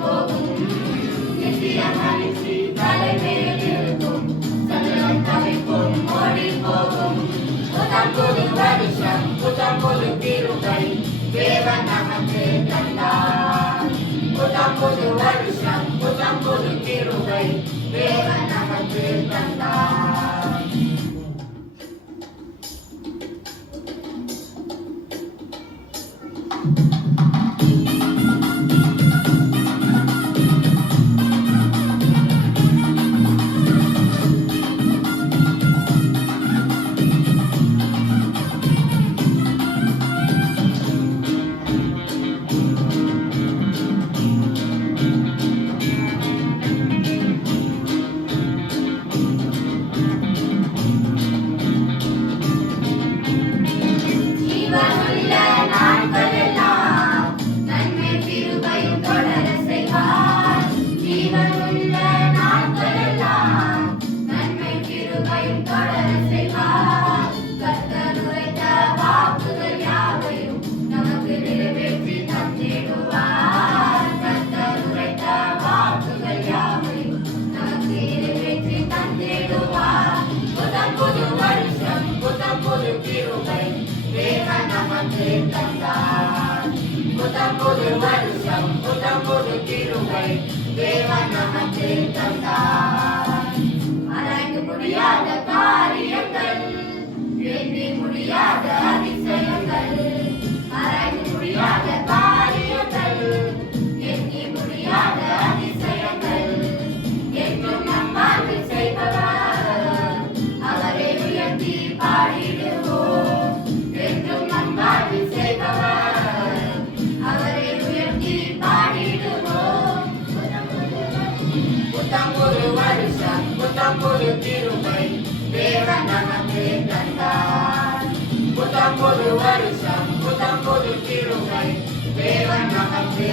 போகும் நித்திய மகிழ்ச்சி தலைமையில் இருக்கும் சகலம் தவிப்பும் ஓடி போகும் புத்தம் புது வருஷம் புத்தம் புது கிருபை தேவன் நமக்கு தந்தார் புத்தம் புது வருஷம் புத்தம் புது கிருபை தேவன் நமக்கு தந்தார் புத்தம் புது வருஷம் புத்தம் புது கிருபை தேவன் நமக்கு தந்தார் ஆராய்ந்து முடியாத காரியங்கள் எண்ணி முடியாத அதிசயங்கள் ஆராய்ந்து முடியாத காரியங்கள் எண்ணி முடியாத அதிசயங்கள் என்றும் நம்மால் செய்பவர் அவரை உயர்த்தி பாடிடுவோம் என்றும் நம்மால் செய்பவர் புத்தம் புது வருஷம் புத்தம் புது கிருபை தேவன் நமக்கு தந்தார் புத்தம் புது வருஷம் புத்தம் புது கிருபை தேவன் நமக்கு